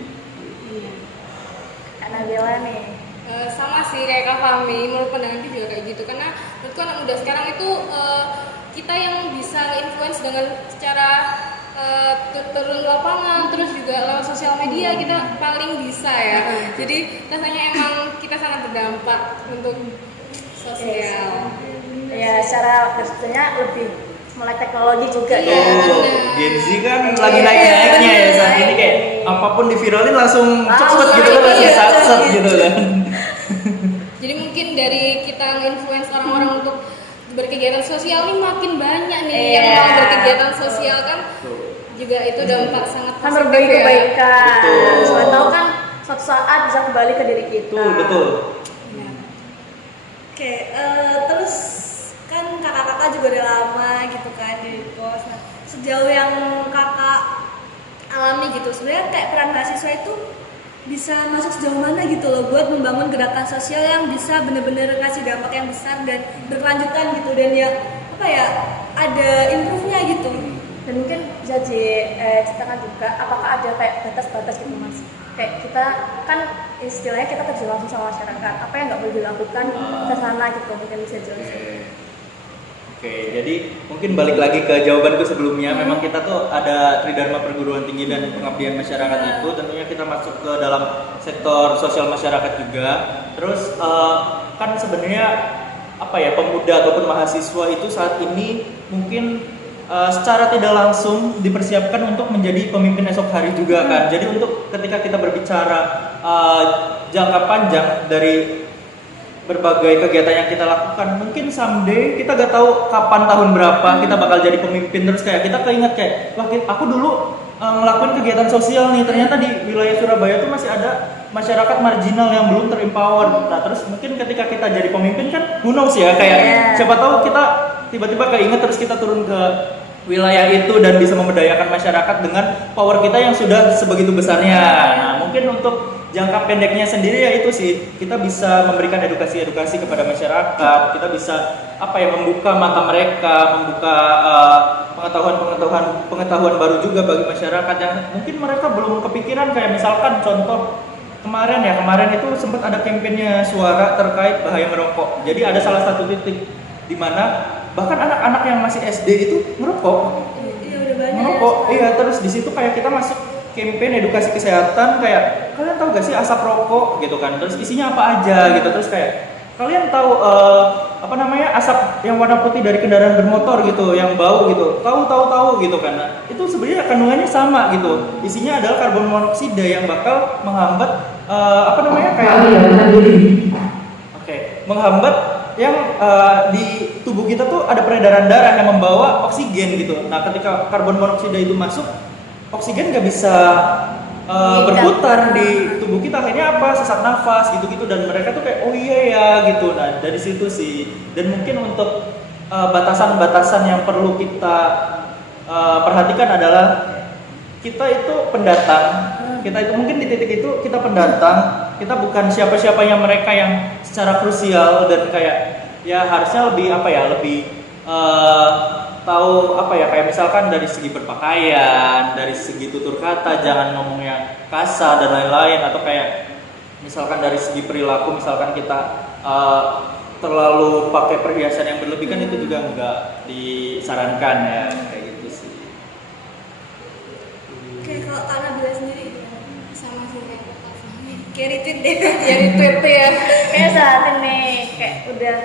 Karena Bella nih. Sama sih kayak Kak Fahmi, menurut pandanganku juga kayak gitu. Karena menurutku anak muda sekarang itu kita yang bisa influence dengan secara turun lapangan, terus juga lewat sosial media kita paling bisa ya. Jadi rasanya emang kita sangat berdampak untuk sosial. Ya, secara maksudnya lebih melek teknologi juga Iya, ya. benar. Gen Z kan lagi naik-naiknya ya saat ini, kayak apapun diviralin langsung cepet gitu kan, langsung iya, satset gitu kan. Jadi mungkin dari kita nge-influence orang-orang untuk berkegiatan sosial nih makin banyak nih yang Iya. mau berkegiatan sosial kan, juga itu dampak sangat Kan positif berbagi ya. kebaikan. Betul. Siapa tahu kan suatu saat bisa kembali ke diri kita. Betul. Oke, terus kan kakak-kakak juga udah lama gitu kan di pos. Nah, sejauh yang kakak alami gitu, sebenarnya kayak peran mahasiswa itu bisa masuk sejauh mana gitu loh buat membangun gerakan sosial yang bisa bener-bener ngasih dampak yang besar dan berkelanjutan gitu, dan ya ada improve-nya gitu. Dan mungkin bisa diceritakan juga apakah ada kayak batas-batas gitu mas, kayak kita kan istilahnya kita terjun langsung sama masyarakat, apa yang nggak boleh dilakukan ke sana gitu, mungkin bisa jelasin. Oke, jadi mungkin balik lagi ke jawabanku sebelumnya. Memang kita tuh ada Tridharma Perguruan Tinggi dan Pengabdian Masyarakat itu tentunya kita masuk ke dalam sektor sosial masyarakat juga. Terus kan sebenarnya pemuda ataupun mahasiswa itu saat ini mungkin secara tidak langsung dipersiapkan untuk menjadi pemimpin esok hari juga kan. Jadi untuk ketika kita berbicara jangka panjang dari berbagai kegiatan yang kita lakukan, mungkin someday kita gak tahu kapan tahun berapa kita bakal jadi pemimpin, terus kayak kita keinget kayak wah aku dulu ngelakuin kegiatan sosial nih, ternyata di wilayah Surabaya tuh masih ada masyarakat marginal yang belum terempower. Nah terus mungkin ketika kita jadi pemimpin kan who knows ya, kayak siapa tahu kita tiba-tiba keinget terus kita turun ke wilayah itu dan bisa memberdayakan masyarakat dengan power kita yang sudah sebegitu besarnya. Nah mungkin untuk jangka pendeknya sendiri ya itu sih, kita bisa memberikan edukasi kepada masyarakat, kita bisa membuka mata mereka, membuka pengetahuan baru juga bagi masyarakat yang mungkin mereka belum kepikiran. Kayak misalkan contoh kemarin itu sempat ada kampanye suara terkait bahaya merokok. Jadi ada salah satu titik di mana bahkan anak-anak yang masih SD itu merokok. Iya udah banyak. Merokok, iya, terus di situ kayak kita masuk campaign edukasi kesehatan, kayak kalian tahu gak sih asap rokok gitu kan, terus isinya apa aja gitu, terus kayak kalian tahu asap yang warna putih dari kendaraan bermotor gitu yang bau gitu, tahu gitu kan. Nah, itu sebenarnya kandungannya sama gitu, isinya adalah karbon monoksida yang bakal menghambat menghambat yang di tubuh kita tuh ada peredaran darah yang membawa oksigen gitu. Nah ketika karbon monoksida itu masuk, oksigen nggak bisa berputar di tubuh kita, akhirnya sesak nafas gitu-gitu, dan mereka tuh kayak oh iya ya gitu. Nah dari situ sih, dan mungkin untuk batasan-batasan yang perlu kita perhatikan adalah kita itu pendatang, kita itu mungkin di titik itu kita pendatang, kita bukan siapa-siapanya mereka yang secara krusial, dan kayak ya harusnya lebih tahu kayak misalkan dari segi berpakaian, dari segi tutur kata, jangan ngomong yang kasar dan lain-lain, atau kayak misalkan dari segi perilaku, misalkan kita terlalu pakai perhiasan yang berlebihan, itu juga nggak disarankan ya, kayak gitu sih. Oke, kalau Kak Nabila sendiri Sama sih kayak Kak Fahmi. kayak retweet deh. Ya retweet ya. Kayak saat ini kayak udah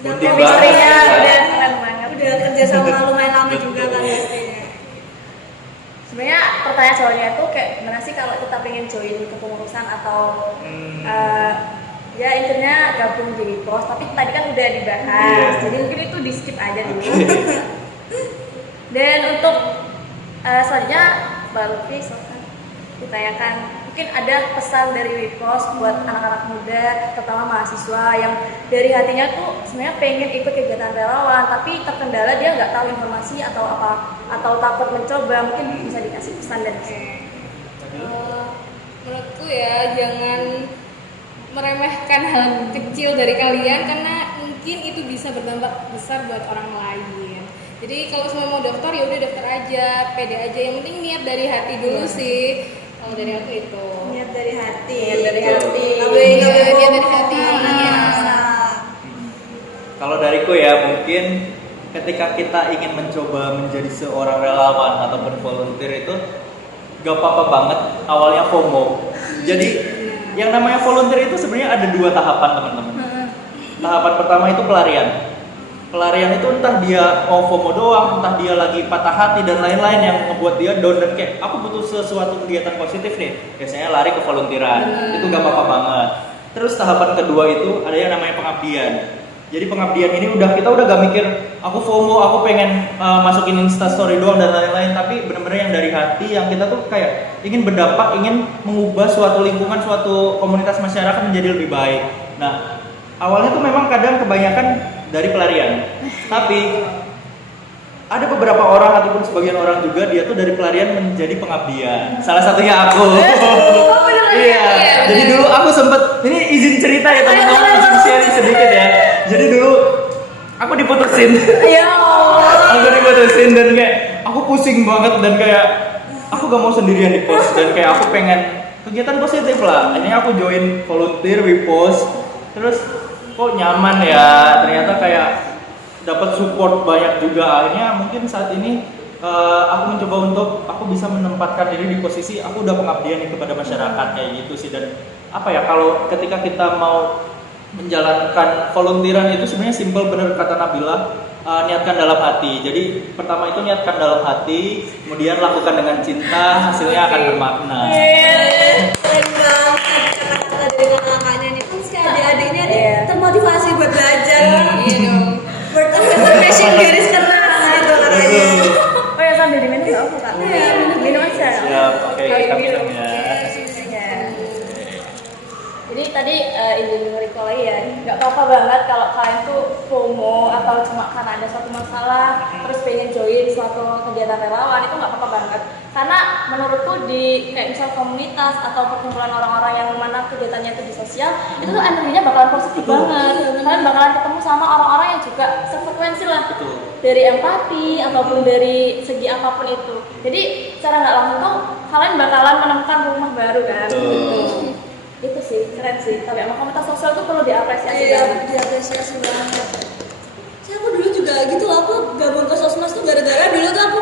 Bonding chemistry-nya banget. udah keren banget. Udah kerja sama lumayan lama juga kan pastinya. Sebenarnya pertanyaan soalnya itu kayak gimana sih kalau kita pengen join kepengurusan atau ya intinya gabung di pos, tapi tadi kan udah dibahas, jadi mungkin itu di skip aja dulu. Dan untuk selanjutnya Mbak Lutfi silakan ditanyakan, mungkin ada pesan dari Wipos buat anak-anak muda, terutama mahasiswa yang dari hatinya tuh sebenarnya pengen ikut kegiatan relawan, tapi terkendala dia nggak tahu informasi atau apa, atau takut mencoba, mungkin bisa dikasih pesan dari sini. Menurutku ya jangan meremehkan hal kecil dari kalian karena mungkin itu bisa berdampak besar buat orang lain. Jadi kalau semua mau daftar ya udah daftar aja, pede aja. Yang penting niat dari hati dulu sih. Kalau dari aku itu. Niat dari hati. Niat dari hati. Niat dari hati. Iya. Kalau dariku ya mungkin ketika kita ingin mencoba menjadi seorang relawan ataupun volunteer itu gak apa-apa banget awalnya FOMO. Jadi yang namanya volunteer itu sebenarnya ada dua tahapan teman-teman. Tahapan pertama itu pelarian. Pelarian itu entah dia mau FOMO doang, entah dia lagi patah hati dan lain-lain yang ngebuat dia down dan kayak aku butuh sesuatu kegiatan positif nih. Biasanya lari ke volunteeran. Itu gak apa-apa banget. Terus tahapan kedua itu ada yang namanya pengabdian. Jadi pengabdian ini kita udah gak mikir aku FOMO, aku pengen masukin Instastory doang dan lain-lain, tapi benar-benar yang dari hati yang kita tuh kayak ingin berdampak, ingin mengubah suatu lingkungan, suatu komunitas masyarakat menjadi lebih baik. Nah, awalnya tuh memang kadang kebanyakan dari pelarian. Tapi ada beberapa orang ataupun sebagian orang juga dia tuh dari pelarian menjadi pengabdian. Salah satunya aku. Iya. Jadi dulu aku sempet, ini izin cerita ya teman-teman, izin sharing sedikit ya. Jadi dulu aku diputusin. Aku diputusin dan kayak aku pusing banget dan kayak aku gak mau sendirian di pos dan kayak aku pengen kegiatan positif lah. Ini aku join volunteer di pos. Terus kok nyaman ya, ternyata kayak dapat support banyak juga. Akhirnya mungkin saat ini aku mencoba untuk aku bisa menempatkan diri di posisi aku udah pengabdian nih kepada masyarakat kayak gitu sih. Dan apa ya, kalau ketika kita mau menjalankan volunteeran itu sebenarnya simple, bener kata Nabila, niatkan dalam hati. Jadi pertama itu niatkan dalam hati, kemudian lakukan dengan cinta, hasilnya akan bermakna. Keren banget kata-kata dari kakak-kakaknya nih. Terus kayak adik-adiknya nih termotivasi buat belajar. Iya dong. Buat passion garis keras gitu katanya. Oh ya, sambil diminum nggak apa kak? Iya, Minum aja. Siap, oke, kita minum ya. Jadi tadi izin recall lagi ya, nggak apa-apa banget kalau kalian tuh FOMO atau cuma karena ada suatu masalah terus pengen join suatu kegiatan relawan, itu nggak apa-apa banget. Karena menurutku di kayak misal komunitas atau perkumpulan orang-orang yang mana kegiatannya itu di sosial, itu tuh energinya bakalan positif banget. Kalian bakalan ketemu sama orang-orang yang juga sefrekuensi lah, dari empati ataupun dari segi apapun itu. Jadi secara nggak langsung tuh kalian bakalan menemukan rumah baru kan. Itu sih keren sih, tapi emang komunitas sosial tuh perlu diapresiasi. Iya, diapresiasi banget. Saya aku dulu juga gitu loh, aku gabung ke sosmed tuh gara-gara dulu tuh aku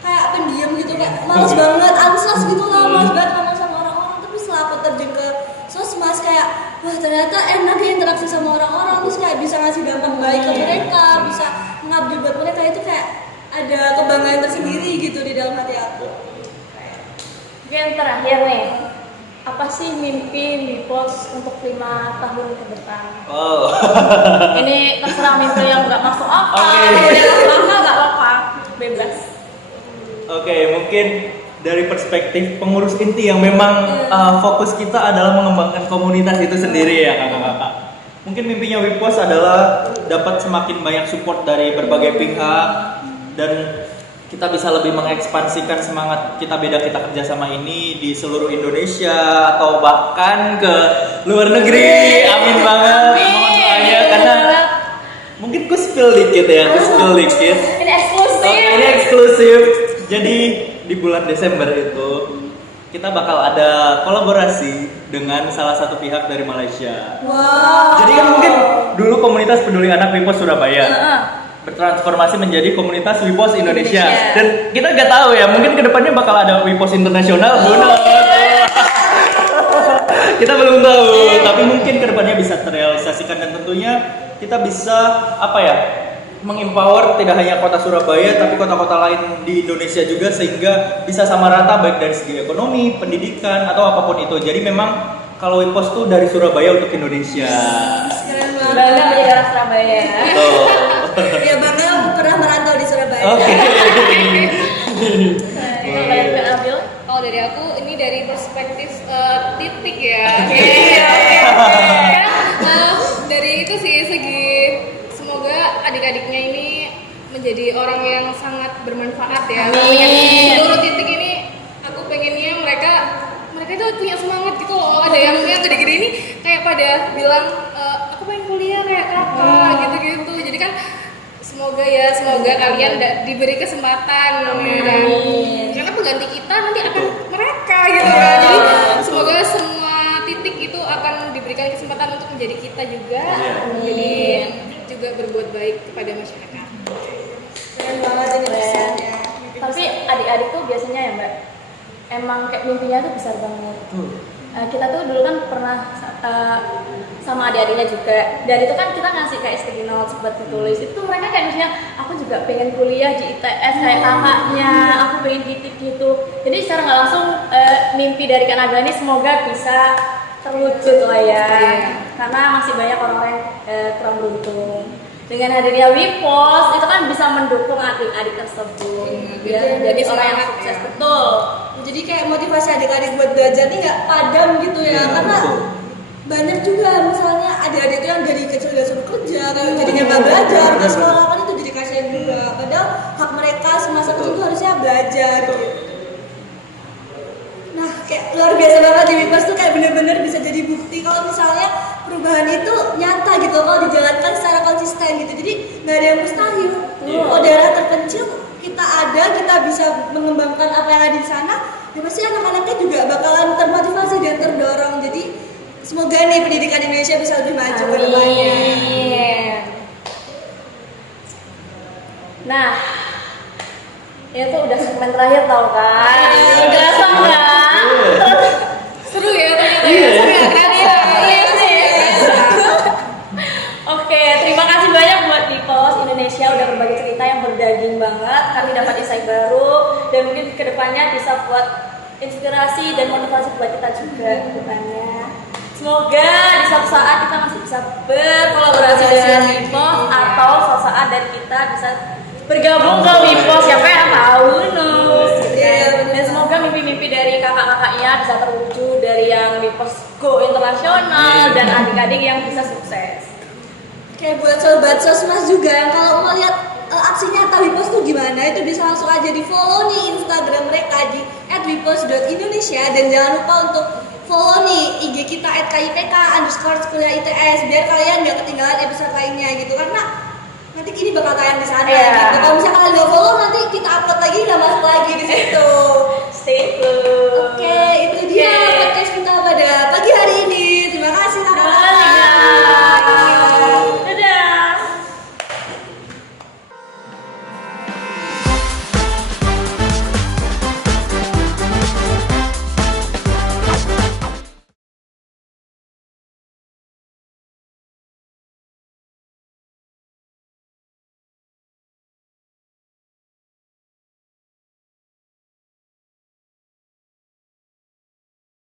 kayak pendiam gitu, kayak males banget, ansos gitu loh, males banget ngomong sama orang-orang. Tapi setelah aku terjun ke sosmed kayak wah ternyata enak ya interaksi sama orang-orang, terus kayak bisa ngasih dampak baik ke mereka, bisa mengabdi buat mereka, itu kayak ada kebanggaan tersendiri gitu di dalam hati aku. Oke, yang terakhir nih, apa sih mimpi Wipos untuk 5 tahun ke depan? Oh. Ini terserah mimpi yang nggak masuk apa, Oke. yang masuk apa nggak apa-apa, bebas. Oke, mungkin dari perspektif pengurus inti yang memang fokus kita adalah mengembangkan komunitas itu sendiri ya kakak-kakak. Mungkin mimpinya Wipos adalah dapat semakin banyak support dari berbagai pihak dan kita bisa lebih mengekspansikan semangat kita kerjasama ini di seluruh Indonesia atau bahkan ke luar negeri. Amin banget. Mohon doanya karena mungkin ku spill dikit ya, Ini eksklusif. Oke, ini eksklusif. Jadi di bulan Desember itu kita bakal ada kolaborasi dengan salah satu pihak dari Malaysia. Wow. Jadi kan mungkin dulu komunitas peduli anak Wipos Surabaya bertransformasi menjadi komunitas Wipos Indonesia. Dan kita nggak tahu ya, mungkin kedepannya bakal ada Wipos internasional. Kita belum tahu, tapi mungkin kedepannya bisa terrealisasikan dan tentunya kita bisa apa ya, mengempower tidak hanya kota Surabaya tapi kota-kota lain di Indonesia juga sehingga bisa sama rata baik dari segi ekonomi, pendidikan atau apapun itu. Jadi memang kalau Wipos tuh dari Surabaya untuk Indonesia. Keren banget. Bangga menjadi orang Surabaya. Betul. Ya bangga pernah merantau di Surabaya. Oke. Kalau kalian bisa ambil, Kalau dari aku ini dari perspektif titik ya. Iya, Karena dari itu sih segi semoga adik-adiknya ini menjadi orang yang sangat bermanfaat ya. Amin. Seluruh titik ini aku pengennya mereka itu punya semangat gitu loh. Ada yang gede-gede ini kayak pada bilang aku pengen kuliah kayak kakak gitu-gitu. Jadi kan semoga kalian diberi kesempatan dan karena pengganti kita nanti akan mereka gitu ya. Jadi semoga semua titik itu akan diberikan kesempatan untuk menjadi kita juga. Jadi juga berbuat baik kepada masyarakat. Keren banget ini pesannya. tapi adik-adik tuh biasanya ya Mbak, emang kayak mimpinya tuh besar banget. Kita tuh dulu kan pernah sama adik-adiknya juga, dan itu kan kita ngasih kayak sticky notes buat ditulis. Itu mereka kayak misalnya aku juga pengen kuliah di ITS kayak kakaknya, aku pengen gitu. Jadi secara nggak langsung mimpi dari Kak Nagla ini semoga bisa terwujud lah ya, karena masih banyak orang-orang yang kurang beruntung. Dengan hadirnya Wipos itu kan bisa mendukung adik-adik tersebut, ya, jadi orang yang sukses betul. Jadi kayak motivasi adik-adik buat belajar nih nggak padam gitu ya, karena banyak juga misalnya adik-adik itu yang dari kecil udah suruh kerja, kalau jadinya nggak belajar, nggak sekolah kan itu jadi kasihan juga. Padahal hak mereka semasa kecil itu harusnya belajar. Gitu. Nah, kayak luar biasa banget di Wipos tuh kayak bener-bener bisa jadi bukti kalau misalnya perubahan itu nyata gitu kalau dijalankan secara konsisten gitu. Jadi nggak ada yang mustahil. Kalau daerah terpencil kita ada, kita bisa mengembangkan apa yang ada di sana, ya pasti anak-anaknya juga bakalan termotivasi dan terdorong. Jadi semoga nih pendidikan Indonesia bisa lebih maju ke depannya. Amin. Nah, ini tuh udah segmen terakhir tau kan? Kerasa nggak? Seru ya ternyata ya. Seru ya kerasa. Iya sih. Oke, terima kasih banyak buat Wipos Indonesia udah berbagi cerita yang berdaging banget. Kami dapat insight baru dan mungkin kedepannya bisa buat inspirasi dan motivasi buat kita juga kedepannya. Semoga di suatu saat kita masih bisa berkolaborasi dengan Wipos atau suatu saat dari kita bisa bergabung ke Wipos, siapa yang tahu dan semoga mimpi-mimpi dari kakak-kakaknya bisa terwujud, dari yang Wipos Go internasional dan adik-adik yang bisa sukses. Kayak buat sobat sosmas juga yang kalau mau lihat aksi nyata Wipos tuh gimana, itu bisa langsung aja di follow nih Instagram mereka di @wipos.indonesia dan jangan lupa untuk follow nih IG kita @kipk_kuliah ITS biar kalian nggak ketinggalan episode lainnya gitu, karena nanti ini bakal tayang di sana gitu. Kalau misalnya kalian nggak follow nanti kita upload lagi nggak masuk lagi di situ.